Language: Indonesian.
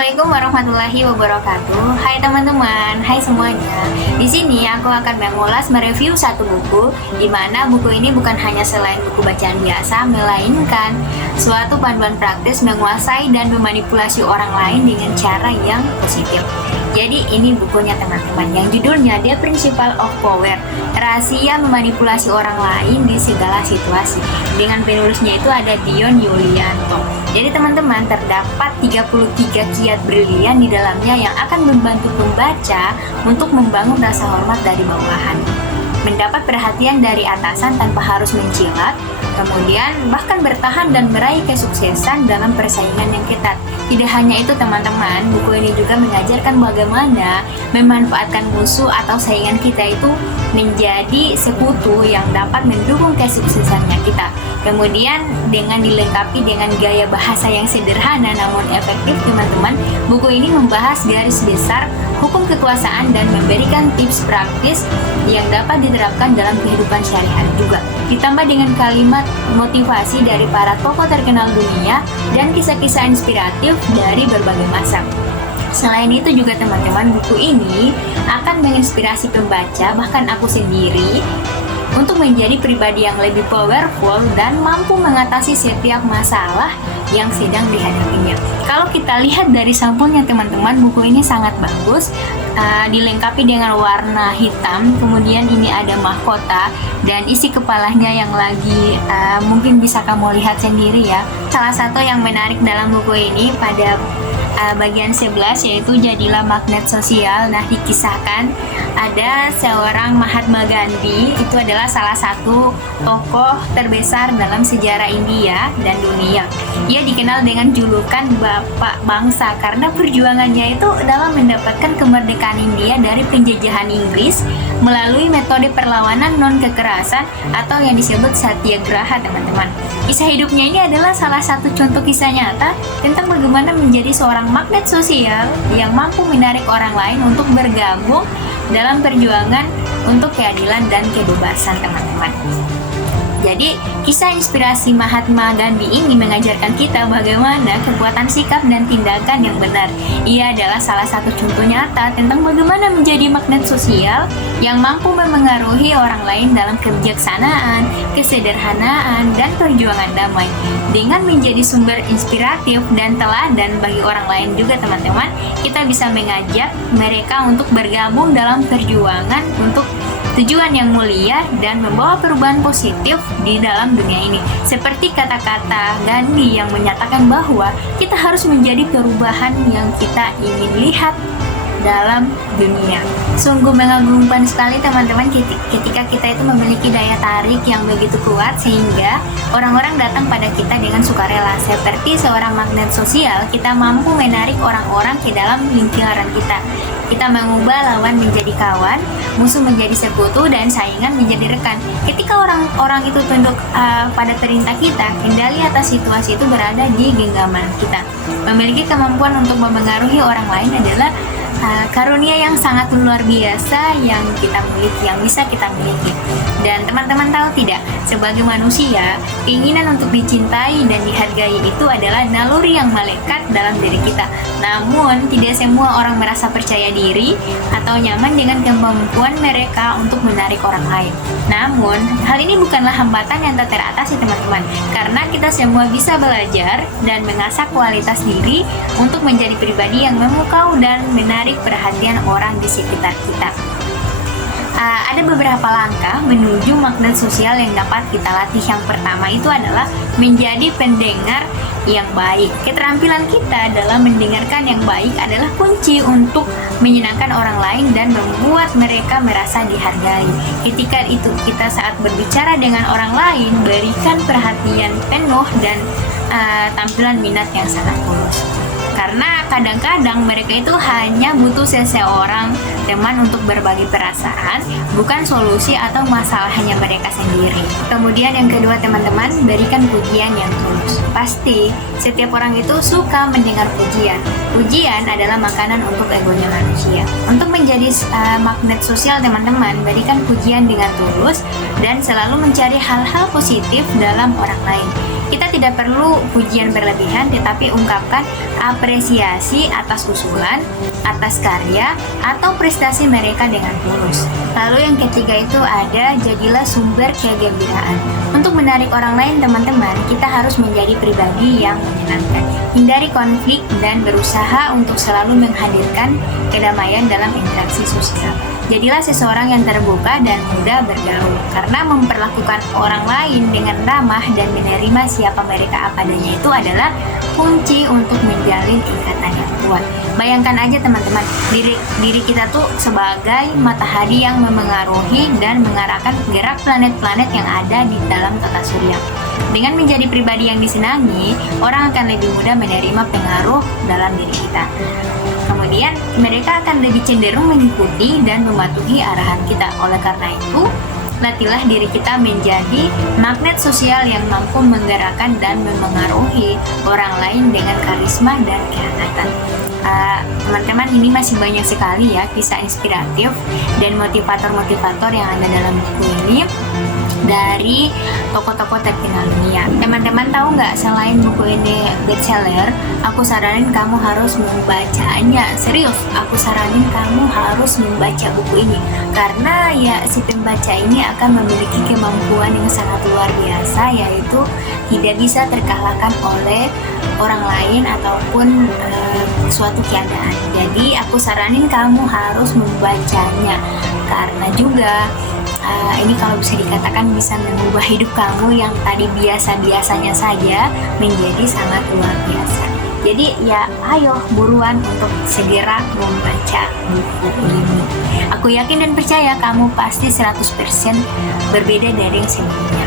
Assalamualaikum warahmatullahi wabarakatuh. Hai teman-teman, hai semuanya. Di sini aku akan mengulas mereview satu buku, di mana buku ini bukan hanya selain buku bacaan biasa, melainkan suatu panduan praktis menguasai dan memanipulasi orang lain dengan cara yang positif. Jadi ini bukunya teman-teman, yang judulnya The Principle of Power, rahasia memanipulasi orang lain di segala situasi. Dengan penulisnya itu ada Dion Yulianto. Jadi teman-teman, terdapat 33 kiat brilian di dalamnya yang akan membantu pembaca untuk membangun rasa hormat dari bawahan, mendapat perhatian dari atasan tanpa harus mencilat, kemudian bahkan bertahan dan meraih kesuksesan dalam persaingan yang ketat. Tidak hanya itu teman-teman, buku ini juga mengajarkan bagaimana memanfaatkan musuh atau saingan kita itu menjadi sekutu yang dapat mendukung kesuksesannya kita. Kemudian dengan dilengkapi dengan gaya bahasa yang sederhana namun efektif teman-teman, buku ini membahas garis besar hukum kekuasaan dan memberikan tips praktis yang dapat diterapkan dalam kehidupan sehari-hari juga. Ditambah dengan kalimat motivasi dari para tokoh terkenal dunia dan kisah-kisah inspiratif dari berbagai masa. Selain itu juga teman-teman, buku ini akan menginspirasi pembaca, bahkan aku sendiri, untuk menjadi pribadi yang lebih powerful dan mampu mengatasi setiap masalah yang sedang dihadapinya. Kalau kita lihat dari sampulnya teman-teman, buku ini sangat bagus, dilengkapi dengan warna hitam, kemudian ini ada mahkota dan isi kepalanya yang lagi mungkin bisa kamu lihat sendiri ya. Salah satu yang menarik dalam buku ini pada bagian 11 yaitu jadilah magnet sosial. Nah, dikisahkan ada seorang Mahatma Gandhi, itu adalah salah satu tokoh terbesar dalam sejarah India dan dunia. Ia dikenal dengan julukan Bapak Bangsa karena perjuangannya itu dalam mendapatkan kemerdekaan India dari penjajahan Inggris melalui metode perlawanan non-kekerasan atau yang disebut satyagraha teman-teman. Kisah hidupnya ini adalah salah satu contoh kisah nyata tentang bagaimana menjadi seorang magnet sosial yang mampu menarik orang lain untuk bergabung dalam perjuangan untuk keadilan dan kebebasan teman-teman. Jadi, kisah inspirasi Mahatma Gandhi ini mengajarkan kita bagaimana kekuatan sikap dan tindakan yang benar. Ia adalah salah satu contoh nyata tentang bagaimana menjadi magnet sosial yang mampu memengaruhi orang lain dalam kebijaksanaan, kesederhanaan, dan perjuangan damai. Dengan menjadi sumber inspiratif dan teladan bagi orang lain juga teman-teman, kita bisa mengajak mereka untuk bergabung dalam perjuangan untuk tujuan yang mulia dan membawa perubahan positif di dalam dunia ini. Seperti kata-kata Gandhi yang menyatakan bahwa kita harus menjadi perubahan yang kita ingin lihat dalam dunia. Sungguh mengagumkan sekali teman-teman ketika kita itu memiliki daya tarik yang begitu kuat sehingga orang-orang datang pada kita dengan sukarela. Seperti seorang magnet sosial, kita mampu menarik orang-orang ke dalam lingkaran kita. Kita mengubah lawan menjadi kawan, musuh menjadi sekutu, dan saingan menjadi rekan. Ketika orang-orang itu tunduk pada perintah kita, kendali atas situasi itu berada di genggaman kita. Memiliki kemampuan untuk memengaruhi orang lain adalah karunia yang sangat luar biasa yang kita miliki, yang bisa kita miliki. Dan teman-teman tahu tidak, sebagai manusia, keinginan untuk dicintai dan dihargai itu adalah naluri yang melekat dalam diri kita. Namun, tidak semua orang merasa percaya diri atau nyaman dengan kemampuan mereka untuk menarik orang lain. Namun, hal ini bukanlah hambatan yang tak teratasi teman-teman, karena kita semua bisa belajar dan mengasah kualitas diri untuk menjadi pribadi yang memukau dan menarik perhatian orang di sekitar kita. Ada beberapa langkah menuju magnet sosial yang dapat kita latih. Yang pertama itu adalah menjadi pendengar yang baik. Keterampilan kita dalam mendengarkan yang baik adalah kunci untuk menyenangkan orang lain dan membuat mereka merasa dihargai. Ketika itu kita saat berbicara dengan orang lain, berikan perhatian penuh dan tampilan minat yang sangat tulus. Karena kadang-kadang mereka itu hanya butuh seseorang teman untuk berbagi perasaan, bukan solusi atau masalahnya mereka sendiri. Kemudian yang kedua teman-teman, berikan pujian yang tulus. Pasti setiap orang itu suka mendengar pujian. Pujian adalah makanan untuk egonya manusia. Untuk menjadi magnet sosial teman-teman, berikan pujian dengan tulus dan selalu mencari hal-hal positif dalam orang lain. Kita tidak perlu pujian berlebihan, tetapi ungkapkan apresiasi mengapresiasi atas usulan, atas karya, atau prestasi mereka dengan tulus. Lalu yang ketiga itu ada jadilah sumber kegembiraan. Untuk menarik orang lain teman-teman, kita harus menjadi pribadi yang menyenangkan. Hindari konflik dan berusaha untuk selalu menghadirkan kedamaian dalam interaksi sosial. Jadilah seseorang yang terbuka dan mudah bergaul, karena memperlakukan orang lain dengan ramah dan menerima siapa mereka apa adanya itu adalah kunci untuk menjalin ikatan yang kuat. Bayangkan aja teman-teman, diri kita tuh sebagai matahari yang memengaruhi dan mengarahkan gerak planet-planet yang ada di dalam tata surya. Dengan menjadi pribadi yang disenangi, orang akan lebih mudah menerima pengaruh dalam diri kita. Kemudian, mereka akan lebih cenderung mengikuti dan mematuhi arahan kita. Oleh karena itu, latihlah diri kita menjadi magnet sosial yang mampu menggerakkan dan memengaruhi orang lain dengan karisma dan kehangatan. Teman-teman, ini masih banyak sekali ya kisah inspiratif dan motivator-motivator yang ada dalam buku ini dari tokoh-tokoh terkenal dunia. Teman-teman tahu nggak, selain buku ini bestseller, aku saranin kamu harus membacanya. Serius, aku saranin kamu harus membaca buku ini, karena ya si pembaca ini akan memiliki kemampuan yang sangat luar biasa, yaitu tidak bisa terkalahkan oleh orang lain ataupun suatu keadaan. Jadi aku saranin kamu harus membacanya, karena juga ini kalau bisa dikatakan bisa mengubah hidup kamu yang tadi biasa-biasanya saja menjadi sangat luar biasa. Jadi ya ayo buruan untuk segera membaca buku ini. Aku yakin dan percaya kamu pasti 100% berbeda dari yang sebelumnya.